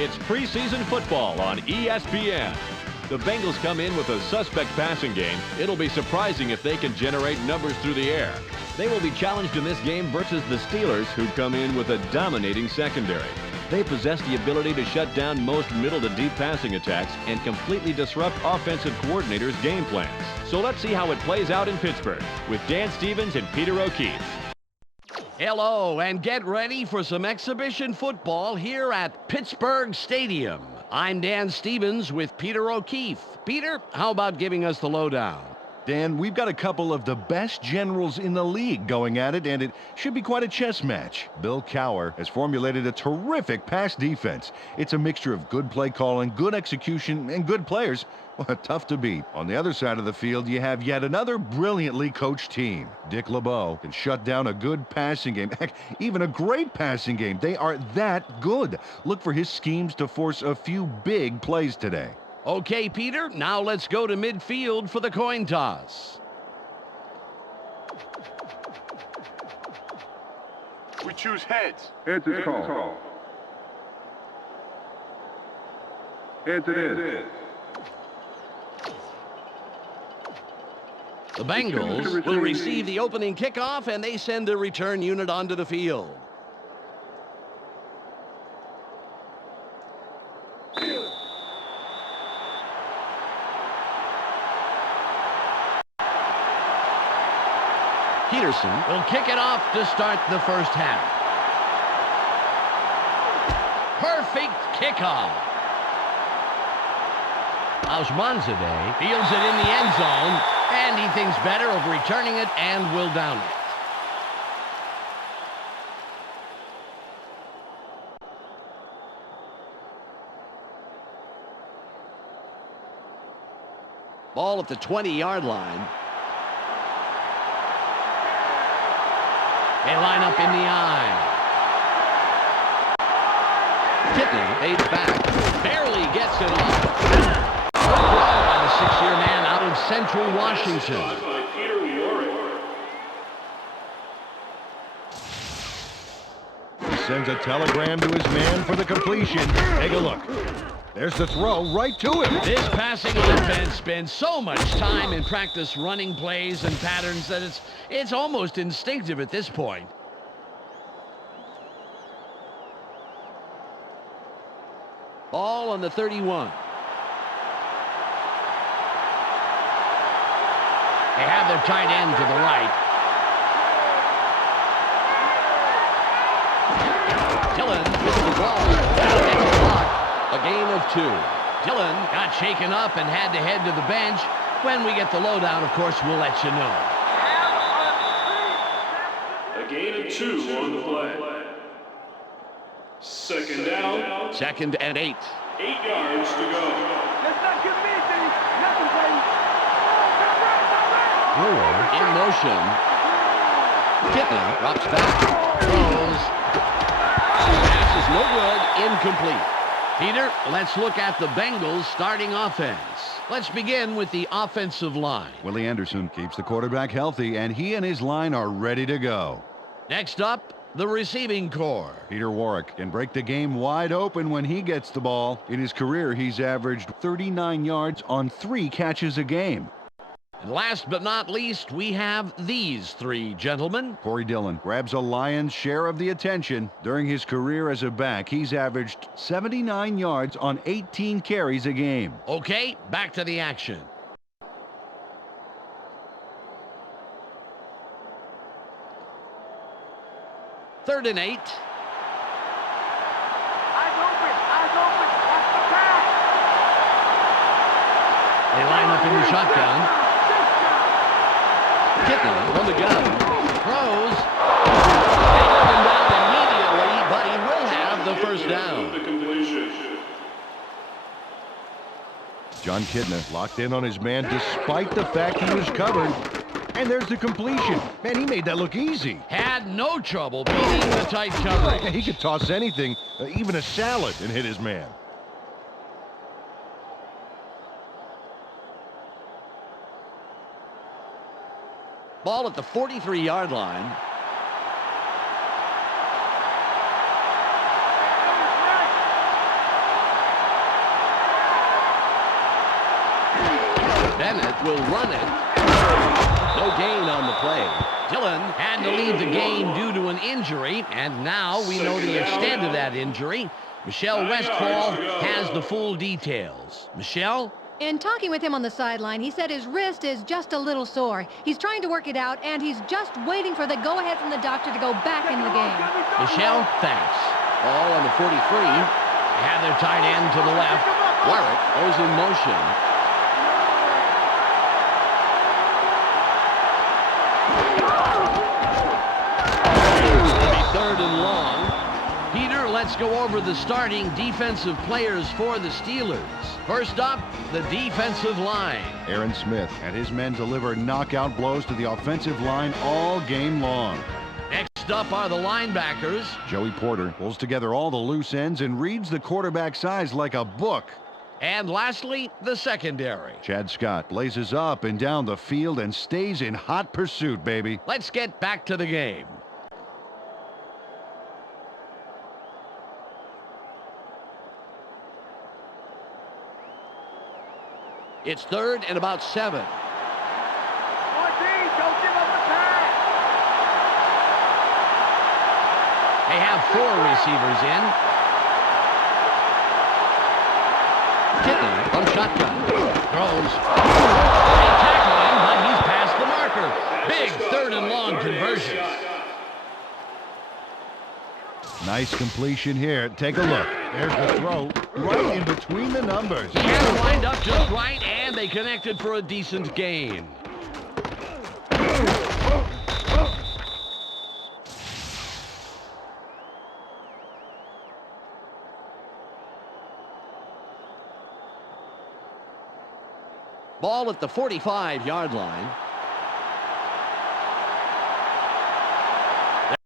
It's preseason football on ESPN. The Bengals come in with a suspect passing game. It'll be surprising if they can generate numbers through the air. They will be challenged in this game versus the Steelers, who come in with a dominating secondary. They possess the ability to shut down most middle to deep passing attacks and completely disrupt offensive coordinators' game plans. So let's see how it plays out in Pittsburgh with Dan Stevens and Peter O'Keefe. Hello, and get ready for some exhibition football here at Pittsburgh Stadium. I'm Dan Stevens with Peter O'Keefe. Peter, how about giving us the lowdown? Dan, we've got a couple of the best generals in the league going at it, and it should be quite a chess match. Bill Cowher has formulated a terrific pass defense. It's a mixture of good play calling, good execution, and good players. Well, tough to beat. On the other side of the field, you have yet another brilliantly coached team. Dick LeBeau can shut down a good passing game, heck, even a great passing game. They are that good. Look for his schemes to force a few big plays today. Okay, Peter, now let's go to midfield for the coin toss. We choose heads. Heads is called. Heads it is. The Bengals will receive the opening kickoff, and they send a return unit onto the field. Peterson will kick it off to start the first half. Perfect kickoff. Osmanzadeh fields it in the end zone, and he thinks better of returning it and will down it. Ball at the 20-yard line. They line up in the eye. Kitney fades back. Barely gets it off. Good throw by the 6-year man out of Central Washington. Sends a telegram to his man for the completion. Take a look. There's the throw right to him. This passing offense spends so much time in practice running plays and patterns that it's almost instinctive at this point. Ball on the 31. They have their tight end to the right. Dillon with the ball. A gain of 2. Dillon got shaken up and had to head to the bench. When we get the lowdown, of course, we'll let you know. A gain of 2 on the play. Second down. 2nd and 8. 8 yards to go. Let's not get busy. Nothing, baby. Brewer in motion. Kitna drops back. Throws. Pass is no good. Incomplete. Peter, let's look at the Bengals starting offense. Let's begin with the offensive line. Willie Anderson keeps the quarterback healthy, and he and his line are ready to go. Next up, the receiving corps. Peter Warrick can break the game wide open when he gets the ball. In his career, he's averaged 39 yards on 3 catches a game. And last but not least, we have these 3 gentlemen. Corey Dillon grabs a lion's share of the attention. During his career as a back, he's averaged 79 yards on 18 carries a game. Okay, back to the action. Third and 8. Eyes open. Eyes open. Watch the pass. They line up in the shotgun. Kitna from the gun. Throws. They let him down immediately, but he will have the first down. John Kitna locked in on his man despite the fact he was covered. And there's the completion. Man, he made that look easy. Had no trouble beating the tight coverage. He could toss anything, even a salad, and hit his man. Ball at the 43-yard line. will run it. No gain on the play. Dillon had to leave the game due to an injury, and now we know the extent of that injury. Michelle Westfall has the full details. Michelle? In talking with him on the sideline, he said his wrist is just a little sore. He's trying to work it out, and he's just waiting for the go-ahead from the doctor to go back in the game. Michelle, thanks. Ball on the 43. They have their tight end to the left. Warwick goes in motion. It'll be 3rd and long. Peter, let's go over the starting defensive players for the Steelers. First up, the defensive line. Aaron Smith and his men deliver knockout blows to the offensive line all game long. Next up are the linebackers. Joey Porter pulls together all the loose ends and reads the quarterback's eyes like a book. And lastly, the secondary. Chad Scott blazes up and down the field and stays in hot pursuit, baby. Let's get back to the game. It's 3rd and about 7. Don't give up the pass. They have 4 receivers in. Kitna from shotgun. Throws. They tackle him, but he's past the marker. Big 3rd and long conversion. Nice completion here. Take a look. There's the throw right in between the numbers. He had it lined up just right, and they connected for a decent gain. Ball at the 45-yard line.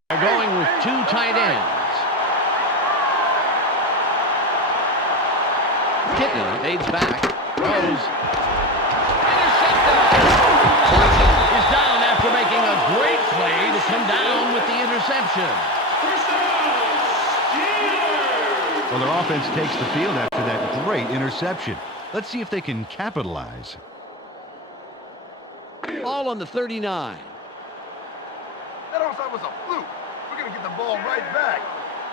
They're going with 2 tight ends. Kitna fades back, throws. Intercepted! Is down after making a great play to come down with the interception. First down, Steelers! Well, their offense takes the field after that great interception. Let's see if they can capitalize. Ball on the 39. That offside was a fluke. We're going to get the ball right back.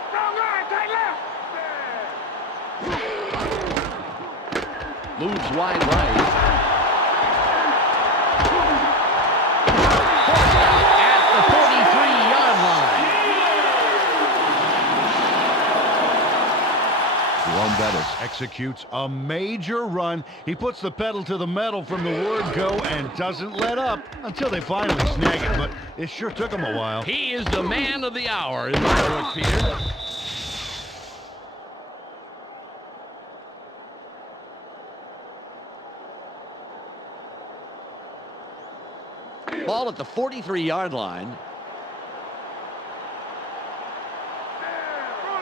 Strong line, tight left. Moves wide right. At the 43-yard line. Jerome Bettis executes a major run. He puts the pedal to the metal from the word go and doesn't let up until they finally snag it, but it sure took him a while. He is the man of the hour in my book, Peter. Ball at the 43-yard line. Wrong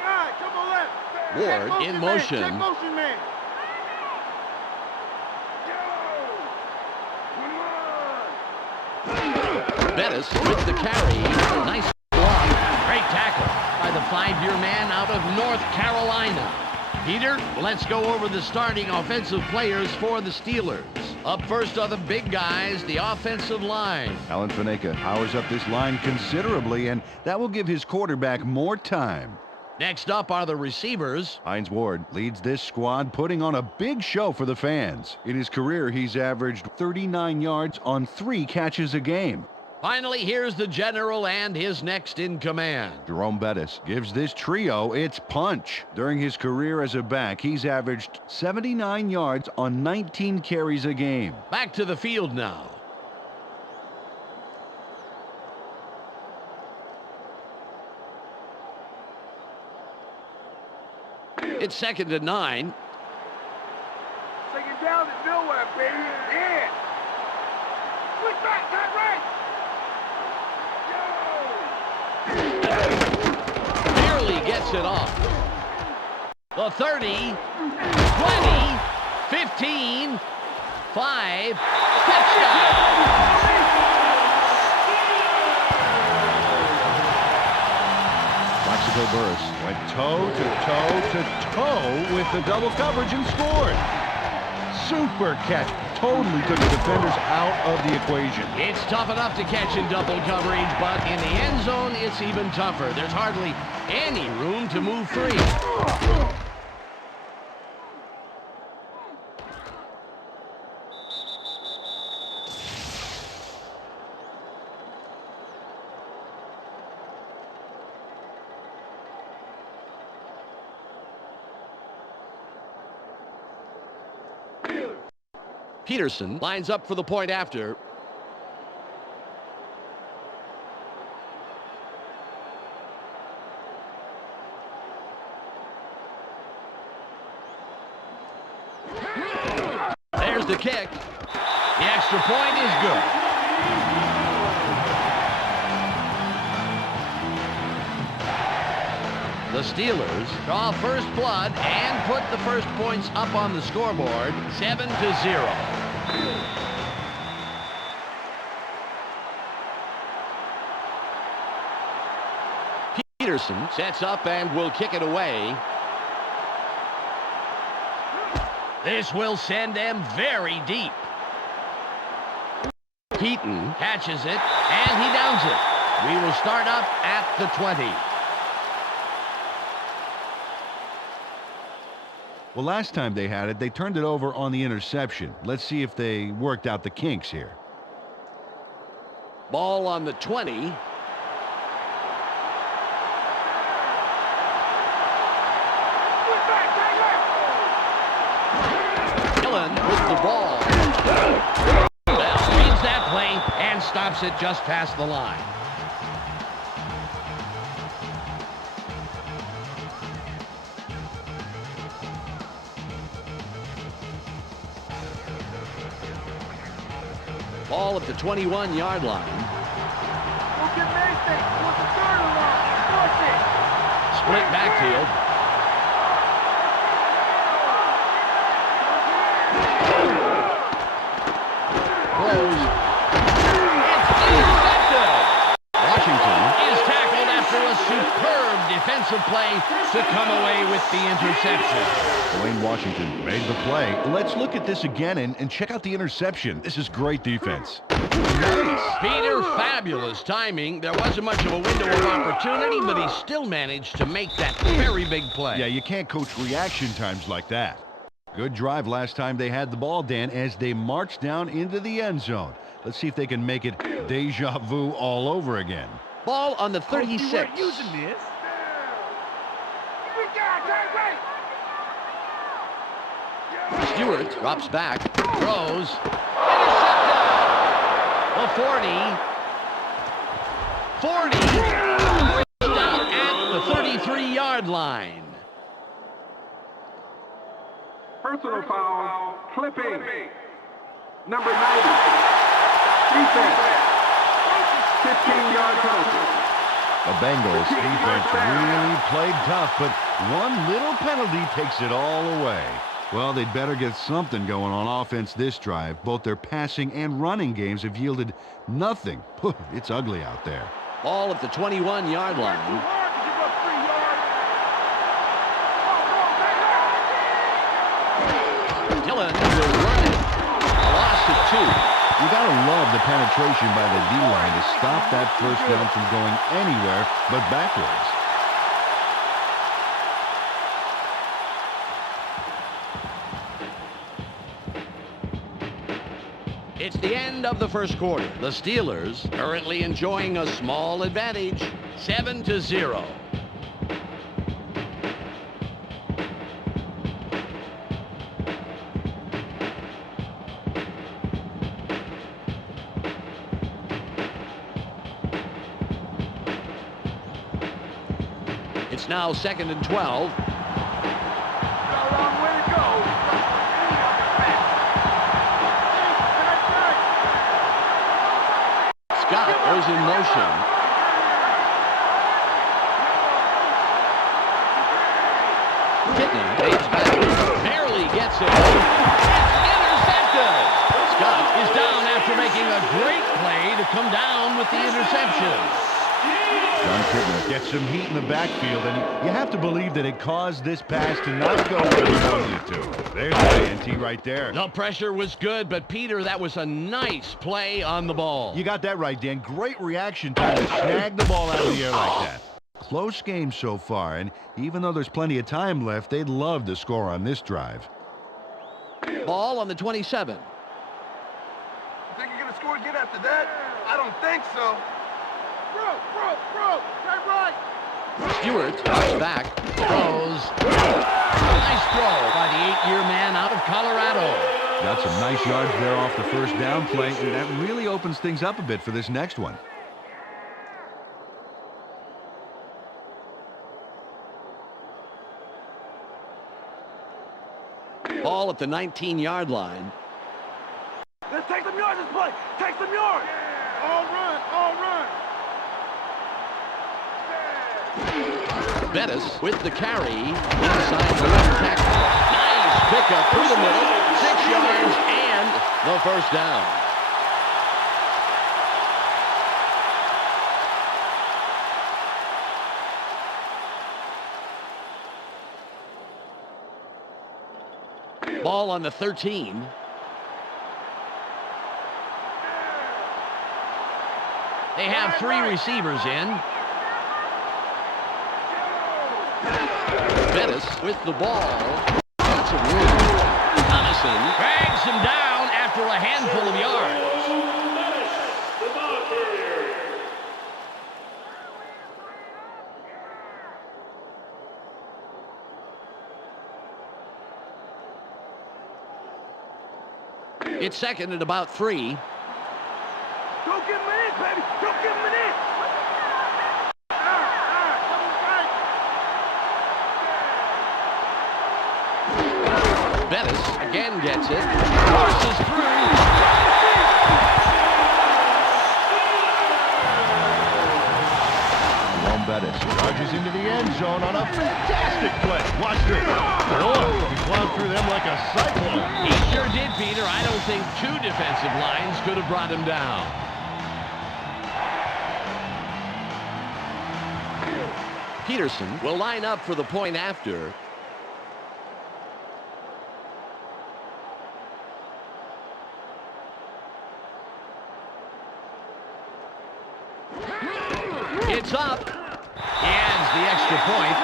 eye, come on left. Ward Check in man, motion. check motion, man. Bettis with the carry. Nice block. Great tackle by the 5-year man out of North Carolina. Peter, let's go over the starting offensive players for the Steelers. Up first are the big guys, the offensive line. Alan Faneka powers up this line considerably, and that will give his quarterback more time. Next up are the receivers. Hines Ward leads this squad, putting on a big show for the fans. In his career, he's averaged 39 yards on 3 catches a game. Finally, here's the general and his next in command. Jerome Bettis gives this trio its punch. During his career as a back, he's averaged 79 yards on 19 carries a game. Back to the field now. It's 2nd and 9. Second down is nowhere, baby. Yeah. Switch back, tight right. Barely gets it off. The 30, 20, 15, 5, touchdown! Plaxico Burress went toe-to-toe-to-toe with the double coverage and scored. Super catch. totally took the defenders out of the equation. It's tough enough to catch in double coverage, but in the end zone, it's even tougher. There's hardly any room to move free. Peterson lines up for the point after. There's the kick. The extra point is good. The Steelers draw first blood and put the first points up on the scoreboard, 7-0. Peterson sets up and will kick it away. This will send them very deep. Keaton catches it, and he downs it. We will start up at the 20. Well, last time they had it, they turned it over on the interception. Let's see if they worked out the kinks here. Ball on the 20. Dillon with the ball. Bell reads that play and stops it just past the line. Ball at the 21-yard line. Split backfield. Close. It's intercepted. Washington is tackled after a superb defensive play to come away with the interception. Dwayne Washington made the play. Let's look at this again and check out the interception. This is great defense. Nice. Peter, fabulous timing. There wasn't much of a window of opportunity, but he still managed to make that very big play. Yeah, you can't coach reaction times like that. Good drive last time they had the ball, Dan, as they marched down into the end zone. Let's see if they can make it deja vu all over again. Ball on the 36. Using this. Stewart drops back, throws, intercepted. The 40. 40. Down at the 33-yard line. Personal foul, clipping. Number 90. Defense. 15-yard penalty. The Bengals defense really played tough, but one little penalty takes it all away. Well, they'd better get something going on offense this drive. Both their passing and running games have yielded nothing. It's ugly out there. Ball at the 21-yard line. Dillon will run it. Lost it 2. You gotta love the penetration by the D-line to stop that first down from going anywhere but backwards. It's the end of the first quarter. The Steelers currently enjoying a small advantage, 7-0. It's now 2nd and 12. Scott goes in motion. Kitten takes back. Barely gets it. It's intercepted. Scott is down after making a great play to come down with the interception. John Kitna gets some heat in the backfield, and you have to believe that it caused this pass to not go where he wanted it to. There's the INT right there. The pressure was good, but Peter, that was a nice play on the ball. You got that right, Dan. Great reaction time to snag the ball out of the air like that. Close game so far, and even though there's plenty of time left, they'd love to score on this drive. Ball on the 27. Think you're going to score again after that? I don't think so. Bro, right, right. Stewart drops back, throws. Nice throw by the 8-year man out of Colorado. Got some nice yards there off the first down play, and that really opens things up a bit for this next one. Ball at the 19-yard line. Let's take some yards this play. Take some yards. All run. Bettis with the carry inside the left tackle. Nice pickup through the middle. 6 yards and the first down. Ball on the 13. They have 3 receivers in. Bettis with the ball. Lots of room. Thomason drags him down after a handful of yards. The ball carrier. It's second at about 3. Don't give him an inch, baby. Don't give him an inch. Bettis again gets it. Forces through. Jerome Bettis charges into the end zone on a fantastic play. Watch this. Oh, he plowed through them like a cyclone. He sure did, Peter. I don't think 2 defensive lines could have brought him down. Peterson will line up for the point after. It's up. And the extra point.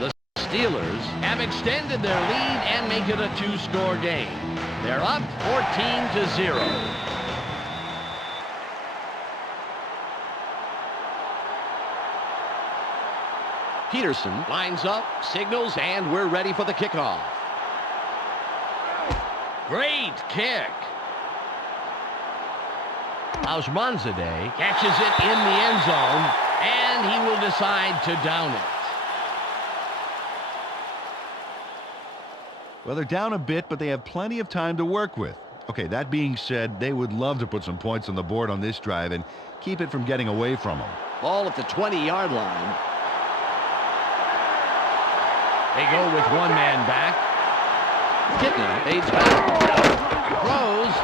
The Steelers have extended their lead and make it a 2-score game. They're up 14-0. Peterson lines up, signals, and we're ready for the kickoff. Great kick. Ajmanzadeh catches it in the end zone, and he will decide to down it. Well, they're down a bit, but they have plenty of time to work with. Okay, that being said, they would love to put some points on the board on this drive and keep it from getting away from them. Ball at the 20-yard line. They go with one man back. Kitna fades back. Throws.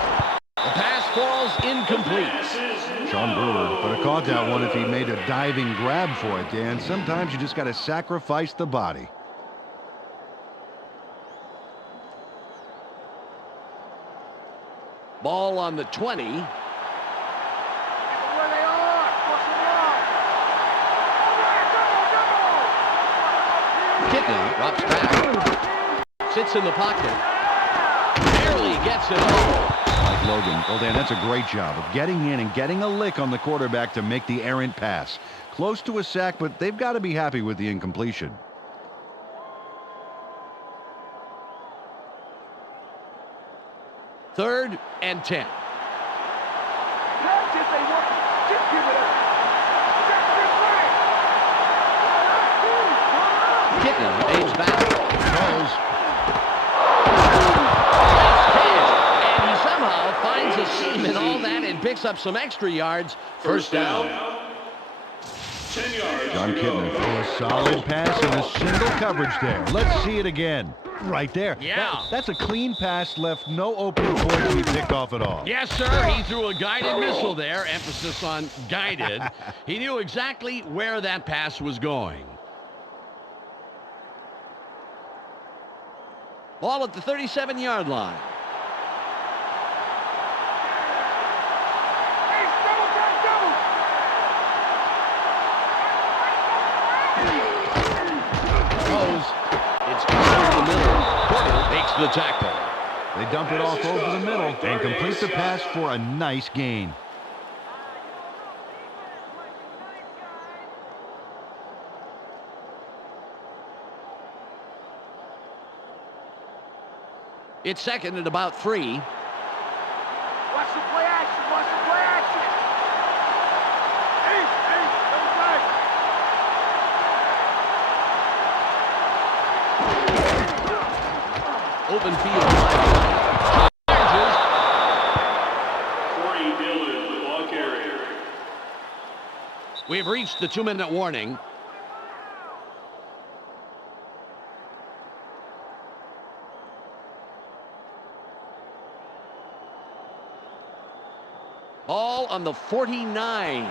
The pass falls incomplete. Sean Brewer would have caught that one if he made a diving grab for it, Dan. Sometimes you just got to sacrifice the body. Ball on the 20. Where they are. Push them out. Kitna drops back. Sits in the pocket. Barely gets it off. Mike Logan. Well, Dan, that's a great job of getting in and getting a lick on the quarterback to make the errant pass. Close to a sack, but they've got to be happy with the incompletion. Third and 10. That's if they want it. Just give it up. Kitna fades back. Throws. And he somehow finds a seam in all that and picks up some extra yards. First down. 10 yards. John to Kidner go. threw a solid pass and a single coverage there. Let's see it again. Right there. Yeah. That's a clean pass, left no opening for it to be picked off at all. Yes, sir. He threw a guided missile there. Emphasis on guided. He knew exactly where that pass was going. Ball at the 37-yard line. It's over the middle. Porter makes the tackle. They dump it off over the middle and complete the pass for a nice gain. It's second and about 3. Watch the play action. Watch the play action. Hey, double tight. Open field. Corey Dillon, the ball carrier. We've reached the 2-minute warning. Ball on the 49.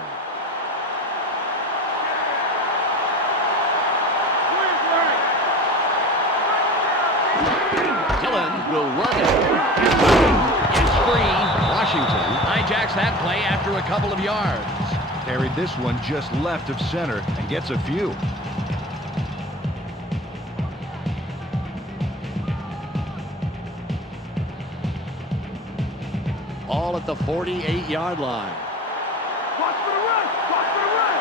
Dillon will run it. It's free. Washington hijacks that play after a couple of yards. Carried this one just left of center and gets a few. All at the 48-yard line. Watch for the run. Watch for the run.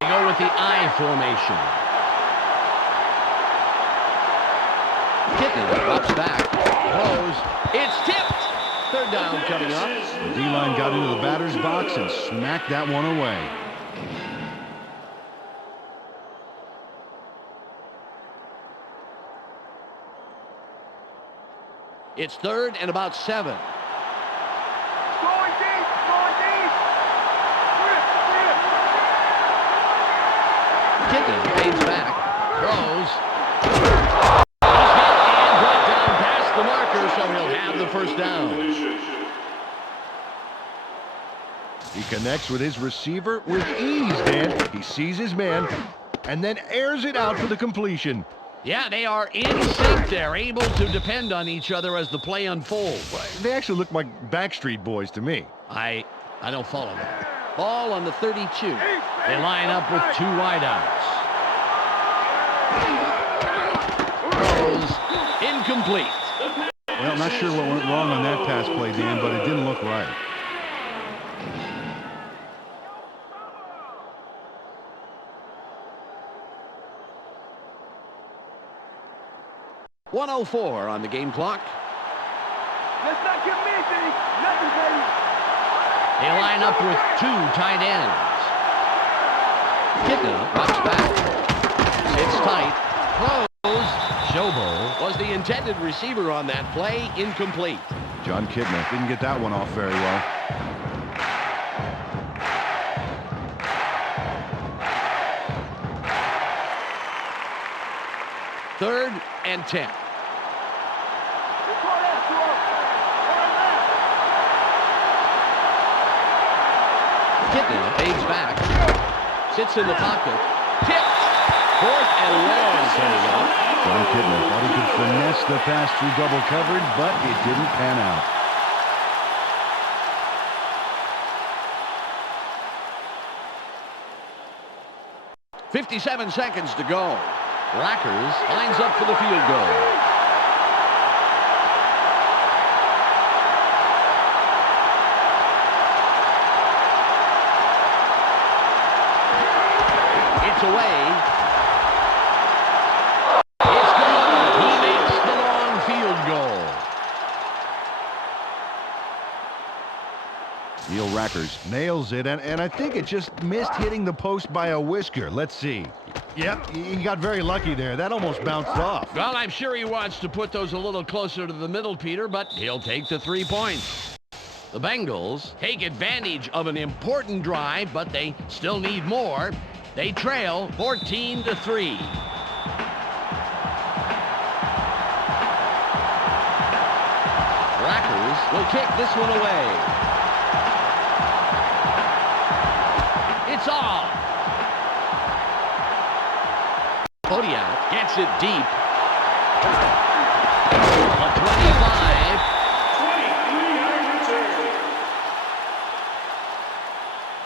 They go with the I formation. Kitten drops back. Throws. It's tipped. Third down coming up. The D-line got into the batter's box and smacked that one away. It's third and about 7. Going deep. Going deep. Grip. Kitten fades back. Throws. He's hit and brought down past the marker, so he'll have the first down. He connects with his receiver with ease, Dan. He sees his man and then airs it out for the completion. Yeah, they are in sync. They're able to depend on each other as the play unfolds. They actually look like Backstreet Boys to me. I don't follow that. Ball on the 32. They line up with 2 wideouts. Throws incomplete. Well, I'm not sure what went wrong on that pass play, Dan, but it didn't look right. .104 on the game clock. Let's not get missing. Nothing, baby. They line up with 2 tight ends. Kitten drops back. It's tight. Throws. Shobo was the intended receiver on that play. Incomplete. John Kidner didn't get that one off very well. Third and 10. Kitten fades back. Sits in the pocket. Tipped. 4th and long. John Kidner thought he could finesse the pass through double coverage, but it didn't pan out. .57 seconds to go. Rackers lines up for the field goal. It's away. It's gone. He makes the long field goal. Neil Rackers nails it, and I think it just missed hitting the post by a whisker. Let's see. Yep, he got very lucky there. That almost bounced off. Well, I'm sure he wants to put those a little closer to the middle, Peter, but he'll take the 3 points. The Bengals take advantage of an important drive, but they still need more. They trail 14-3. Rackers will kick this one away. It's off. Kodiak gets it deep. A 25. 23-yard return.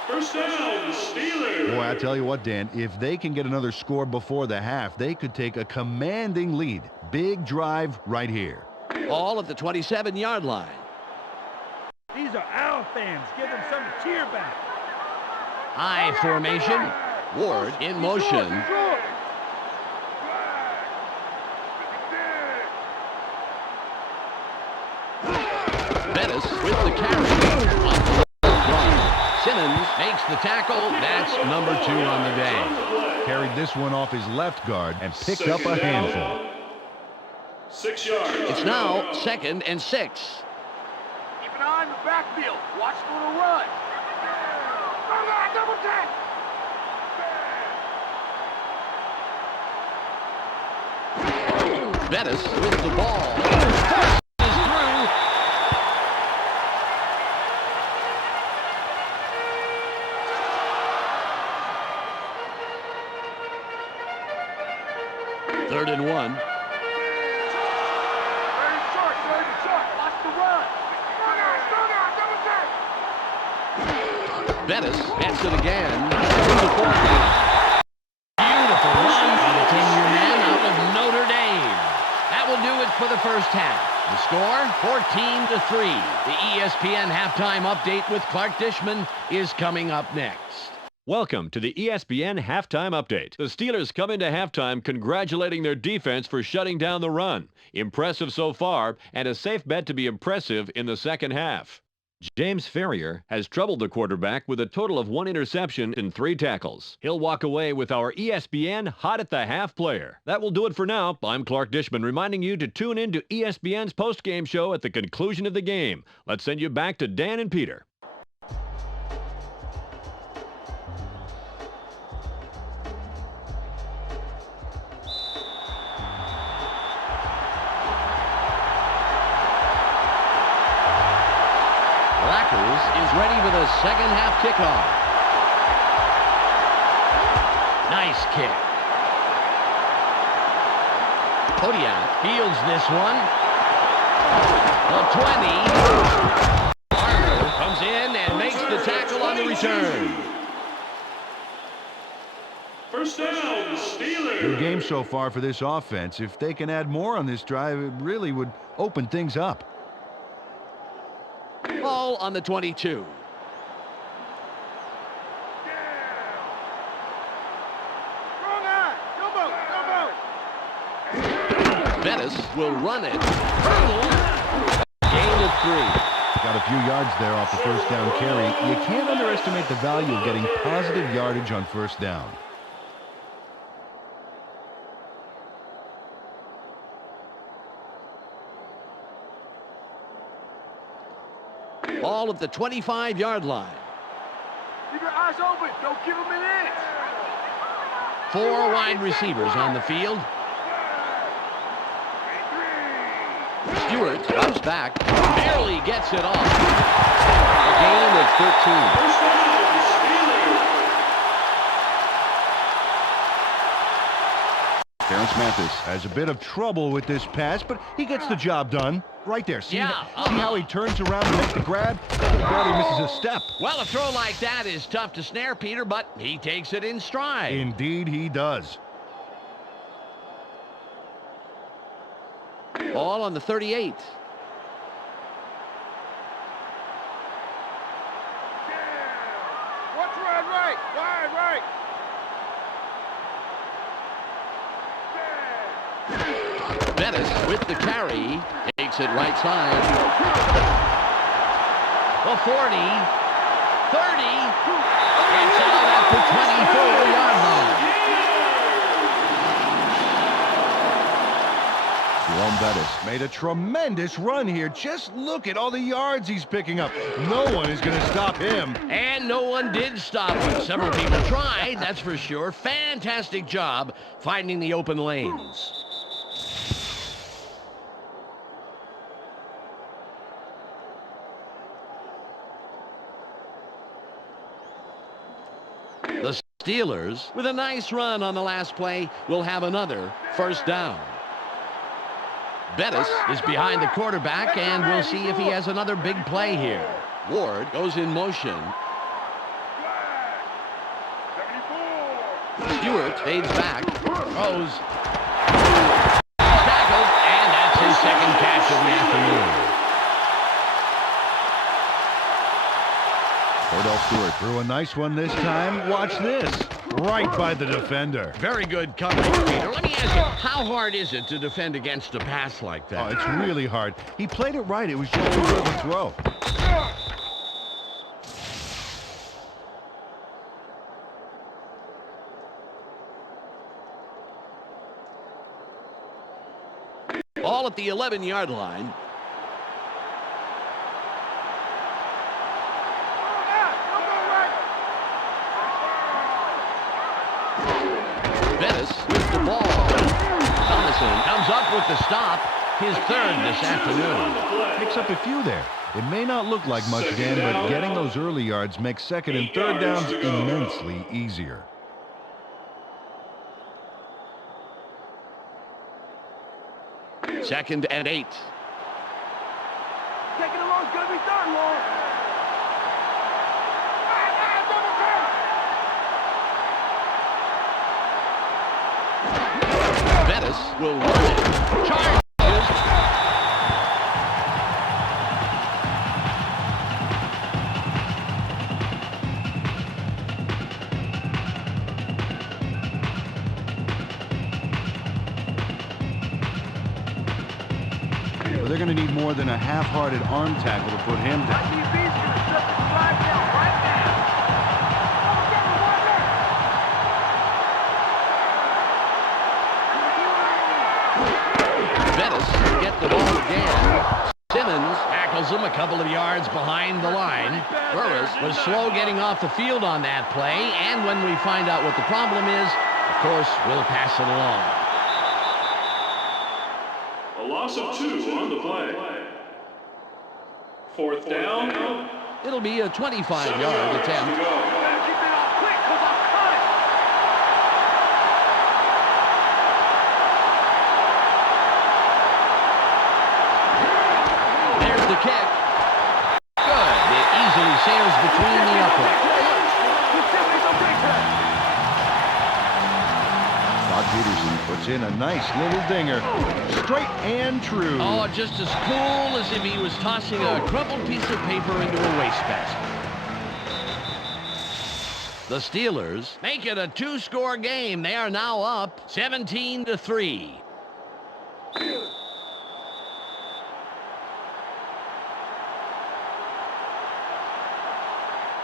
First down, Steelers. Boy, I tell you what, Dan, if they can get another score before the half, they could take a commanding lead. Big drive right here. All at the 27-yard line. These are our fans. Give them something to cheer back. I formation. Ward in motion. Bettis with the carry. Simmons makes the tackle. That's number 2 on the day. Carried this one off his left guard and picked up a handful. 6 yards. It's now 2nd and 6. Keep an eye on the backfield. Watch the little run. Double tap. Bettis with the ball. Is through. Third and 1. Very short. Watch the run. Double tap. Bettis gets it again. To the 40. Beautiful run by the 10-year man out of Notre Dame. That will do it for the first half. The score, 14-3. The ESPN halftime update with Clark Dishman is coming up next. Welcome to the ESPN Halftime Update. The Steelers come into halftime congratulating their defense for shutting down the run. Impressive so far, and a safe bet to be impressive in the second half. James Ferrier has troubled the quarterback with a total of 1 interception and 3 tackles. He'll walk away with our ESPN Hot at the Half player. That will do it for now. I'm Clark Dishman reminding you to tune in to ESPN's post-game show at the conclusion of the game. Let's send you back to Dan and Peter. Is ready for the second half kickoff. Nice kick. Kodiak fields this one. The 20. Barber comes in and makes the tackle on the return. First down, Steelers. Good game so far for this offense. If they can add more on this drive, it really would open things up. Ball on the 22. Bettis will run it. Gain of 3. Got a few yards there off the first down carry. You can't underestimate the value of getting positive yardage on first down. Ball at the 25-yard line. Keep your eyes open. Don't give them an inch. 4 wide receivers on the field. Stewart comes back, barely gets it off. A gain of 13. First down, Steelers. Terrence Mathis has a bit of trouble with this pass, but he gets the job done. Right there. See how he turns around to make the grab? Barely misses a step. Well, a throw like that is tough to snare, Peter, but he takes it in stride. Indeed he does. Ball on the 38. Watch wide right. Bettis with the carry. Takes it right side. The 40. 30. It's out at the 24-yard line. Jerome Bettis made a tremendous run here. Just look at all the yards he's picking up. No one is going to stop him. And no one did stop him. Several people tried, that's for sure. Fantastic job finding the open lanes. The Steelers, with a nice run on the last play, will have another first down. Bettis is behind the quarterback, and we'll see if he has another big play here. Ward goes in motion. Stewart fades back, throws, tackled, and that's his second catch of the afternoon. Cordell Stewart threw a nice one this time. Watch this. Right by the defender. Very good coverage, Peter. Let me ask you, how hard is it to defend against a pass like that? Oh, it's really hard. He played it right. It was just a bit of a throw. Ball at the 11-yard line. Bettis with the ball. Thomason comes up with the stop. His third this afternoon. Picks up a few there. It may not look like much, Dan, but getting those early yards makes second and third downs immensely easier. Second and 8. Taking it long, it's gonna be third long. Bettis will run it. Charges. Well, they're going to need more than a half-hearted arm tackle to put him down. Bettis get the ball again. Simmons tackles him a couple of yards behind the line. Burris was slow getting off the field on that play, and when we find out what the problem is, of course, we'll pass it along. A loss of 2 on the play. Fourth down. It'll be a 25-yard attempt. There's the kick. Good. It easily sails between the uprights. Todd Peterson puts in a nice little dinger. Straight and true. Oh, just as cool as if he was tossing a crumpled piece of paper into a wastebasket. The Steelers make it a 2-score game. They are now up 17-3.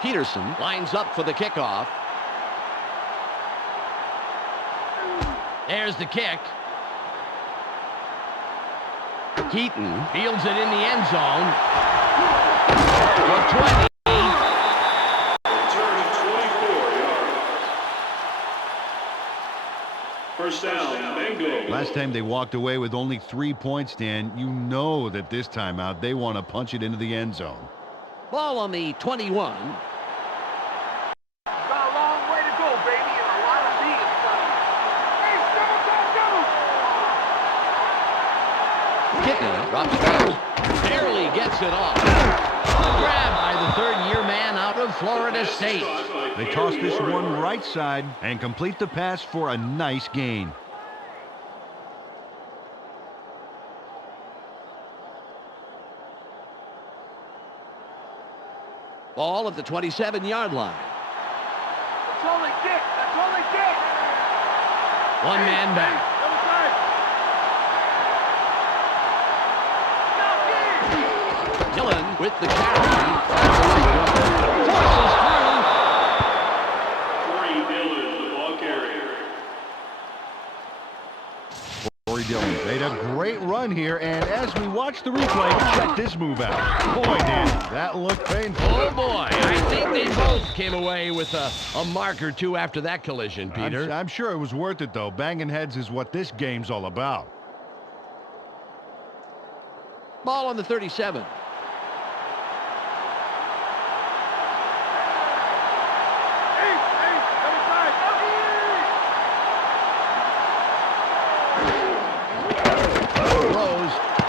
Peterson lines up for the kickoff. There's the kick. Keaton fields it in the end zone. For 20. Return of 24 yards. First down, Bengals. Last time they walked away with only 3 points, Dan. You know that this time out they want to punch it into the end zone. Ball on the 21. Got a long way to go, baby, and a lot of being done. Hey, Kitna drops back. Barely gets it off. Grab by the third-year man out of Florida State. They toss this one right side and complete the pass for a nice gain. Ball at the 27-yard line. That's all they get. That's all they get. One man back. Dillon with the carry. Forces through. Corey Dillon, the ball carrier. Corey Dillon Made a great run here, and as we watch the replay, check this move out. Boy, Dan, that looked painful. Oh, boy. I think they both came away with a mark or two after that collision, Peter. I'm sure it was worth it, though. Banging heads is what this game's all about. Ball on the 37.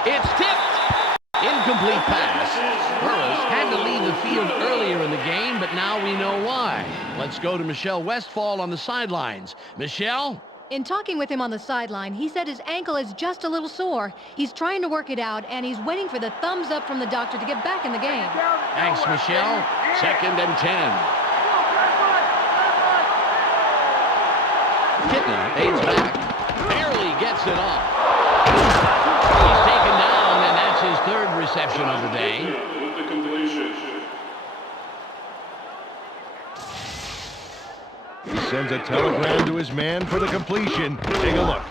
It's tipped. Incomplete pass. Burris had to leave the field earlier in the game, but now we know why. Let's go to Michelle Westphal on the sidelines. Michelle? In talking with him on the sideline, he said his ankle is just a little sore. He's trying to work it out, and he's waiting for the thumbs up from the doctor to get back in the game. Thanks, Michelle. 2nd and 10. Kitna aids back. Barely gets it off. He's taken down, and that's his 3rd reception of the day. With the completion. He sends a telegram to his man for the completion. Take a look.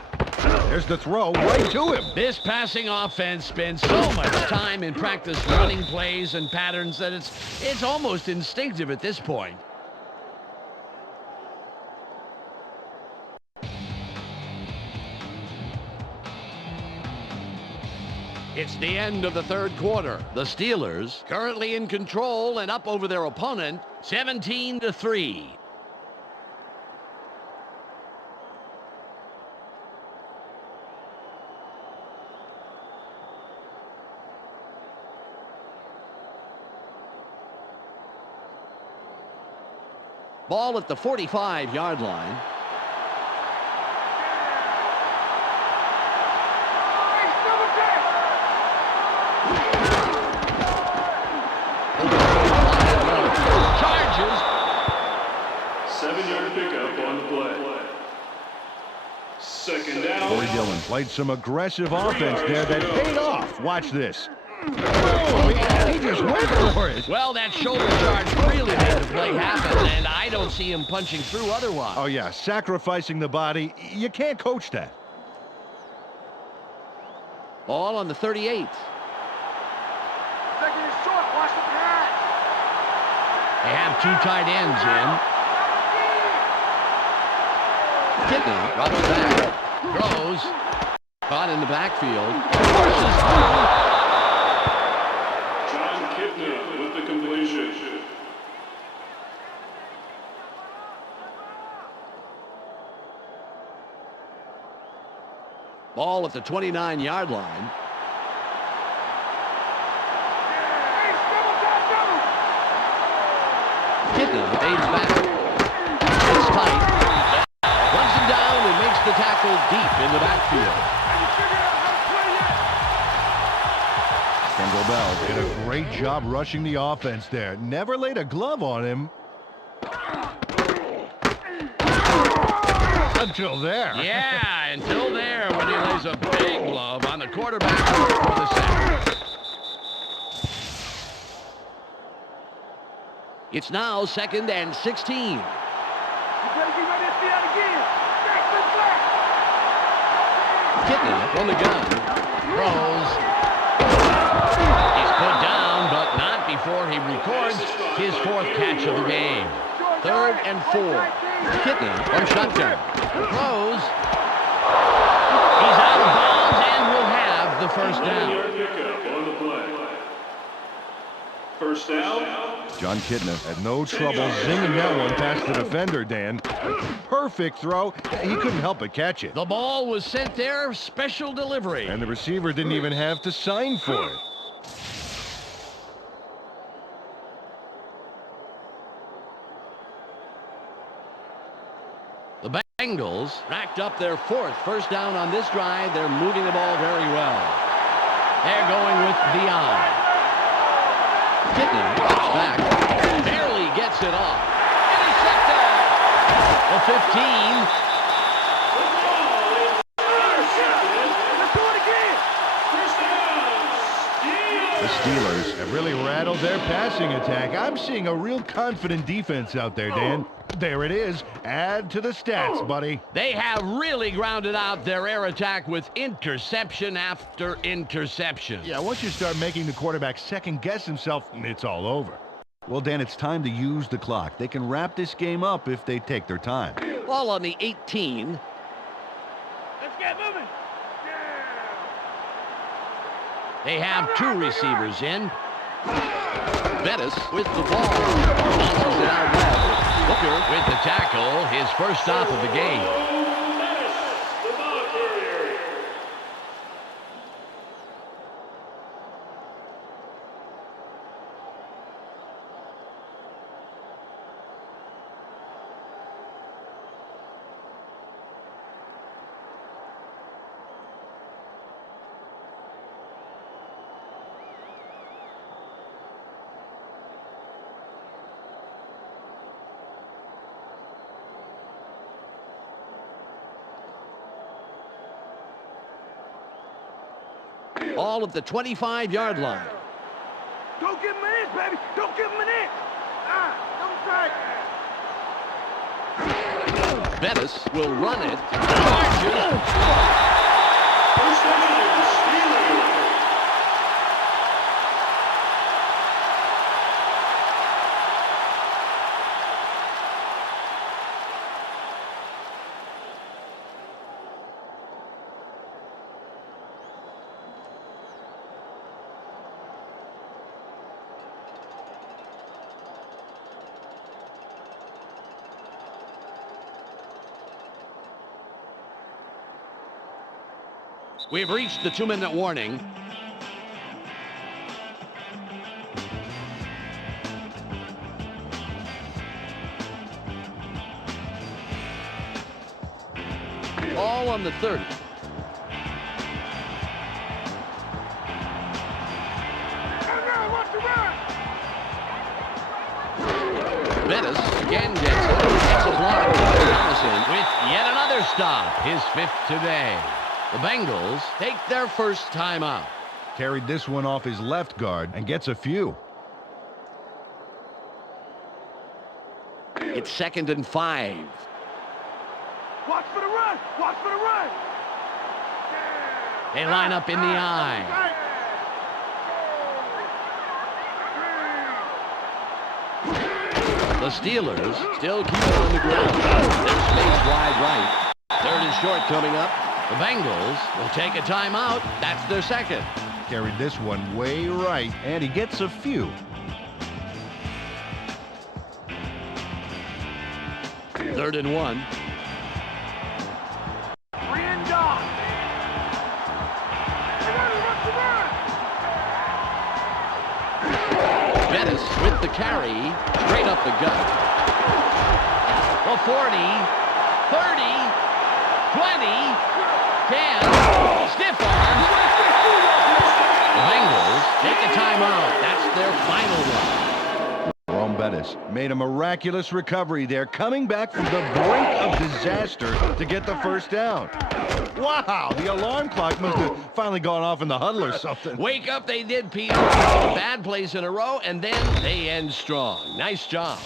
There's the throw right to him. This passing offense spends so much time in practice running plays and patterns that it's almost instinctive at this point. It's the end of the 3rd quarter. The Steelers currently in control and up over their opponent, 17-3. Ball at the 45-yard line. Charges. 7-yard pickup on the play. 2nd down. Corey Dillon played some aggressive offense there that paid off. Watch this. Oh, he just went for it. Well, that shoulder charge really made the play happen, and I don't see him punching through otherwise. Oh, yeah, sacrificing the body. You can't coach that. Ball on the 38. 2nd is short. Watch the pass. They have 2 tight ends in. Kitna drops back. Throws. Caught in the backfield. Forces through. With the completion. Ball at the 29-yard line. Kitna aids back. It's tight. Runs him down and makes the tackle deep in the backfield. Kendall Bell did a great job rushing the offense there. Never laid a glove on him. Until there. Yeah, until there when he lays a big glove on the quarterback for the sack. It's now 2nd and 16. Kitna on the gun. Throws. He's put down, but not before he records his 4th catch of the game. 3rd and 4. Kitna on shotgun. Throws. He's out of bounds and will have the 1st down. Pickup on the play. 1st down. John Kitna had no trouble zinging that one past the defender, Dan. Perfect throw. He couldn't help but catch it. The ball was sent there, special delivery. And the receiver didn't even have to sign for it. The Bengals racked up their 4th 1st down on this drive. They're moving the ball very well. They're going with the eye. Kitna drops back. Barely gets it off. Intercepted. The 15. The Steelers have really rattled their passing attack. I'm seeing a real confident defense out there, Dan. There it is. Add to the stats, buddy. They have really grounded out their air attack with interception after interception. Yeah, once you start making the quarterback second-guess himself, it's all over. Well, Dan, it's time to use the clock. They can wrap this game up if they take their time. Ball on the 18. Let's get moving. They have two receivers in. Bettis with the ball. Bounces it out left. Booker with the tackle. His first stop of the game. The ball carrier. All at the 25-yard line. Don't give him an inch, baby. Don't give him an inch. Don't try. Bettis will run it. Charges. First down, Steelers. We've reached the 2-minute warning. Ball on the 30. Bettis again gets a block. Thomason with yet another stop. His 5th today. The Bengals take their first timeout. Carried this one off his left guard and gets a few. It's 2nd and 5. Watch for the run. Watch for the run. They line up in the eye. The Steelers still keep it on the ground. There's space wide right. 3rd and short coming up. The Bengals will take a timeout. That's their 2nd. Carried this one way right, and he gets a few. 3rd and 1. Bettis with the carry, straight up the gut. The 40, 30, 20, 10, stiff arm. The Bengals take a timeout. That's their final one. Jerome Bettis made a miraculous recovery there, coming back from the brink of disaster to get the first down. Wow, the alarm clock must have finally gone off in the huddle or something. Wake up they did, Peter. Bad plays in a row, and then they end strong. Nice job.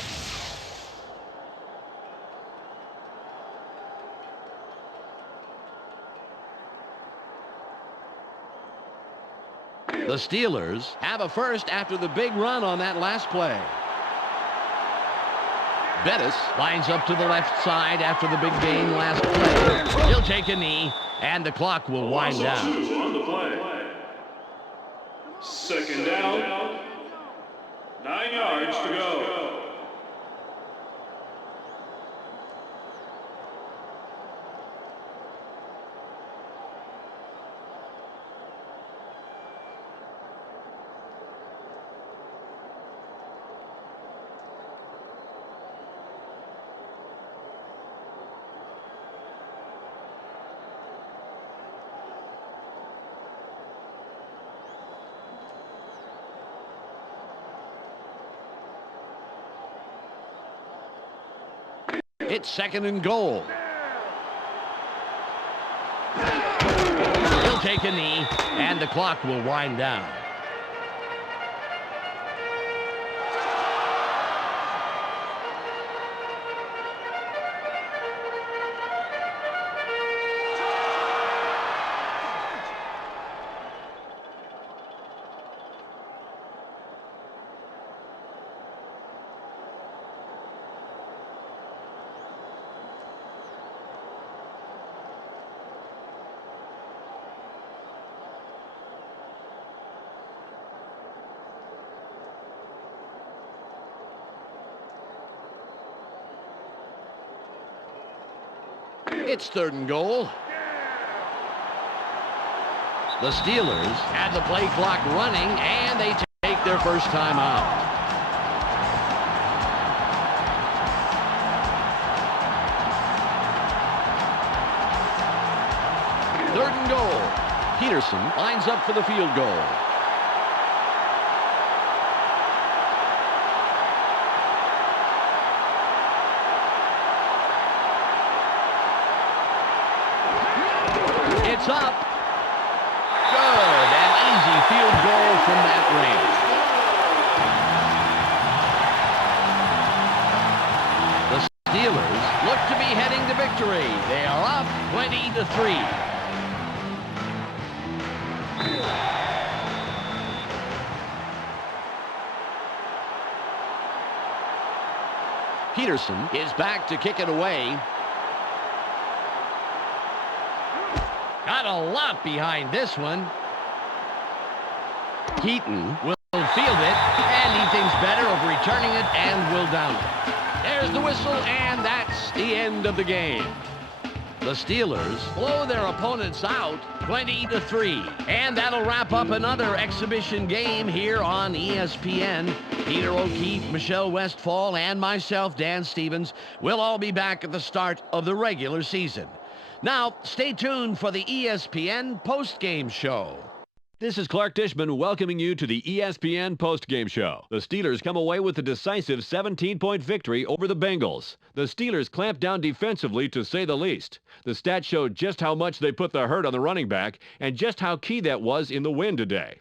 The Steelers have a first after the big run on that last play. Bettis lines up to the left side after the big gain last play. He'll take a knee, and the clock will wind down. 2 on the play. 2nd down. 9 yards to go. It's 2nd and goal. He'll take a knee, and the clock will wind down. It's 3rd and goal. The Steelers had the play clock running, and they take their first time out. Third and goal. Peterson lines up for the field goal. It's up. Good. An easy field goal from that range. The Steelers look to be heading to victory. They are up 20-3. Peterson is back to kick it away. Got a lot behind this one. Keaton will field it, and he thinks better of returning it and will down it. There's the whistle, and that's the end of the game. The Steelers blow their opponents out 20-3. And that'll wrap up another exhibition game here on ESPN. Peter O'Keefe, Michelle Westfall, and myself, Dan Stevens, will all be back at the start of the regular season. Now, stay tuned for the ESPN postgame show. This is Clark Dishman welcoming you to the ESPN postgame show. The Steelers come away with a decisive 17-point victory over the Bengals. The Steelers clamped down defensively, to say the least. The stats showed just how much they put the hurt on the running back and just how key that was in the win today.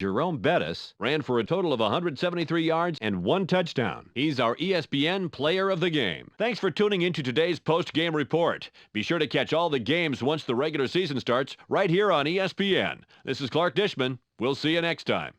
Jerome Bettis ran for a total of 173 yards and 1 touchdown. He's our ESPN player of the game. Thanks for tuning into today's post-game report. Be sure to catch all the games once the regular season starts right here on ESPN. This is Clark Dishman. We'll see you next time.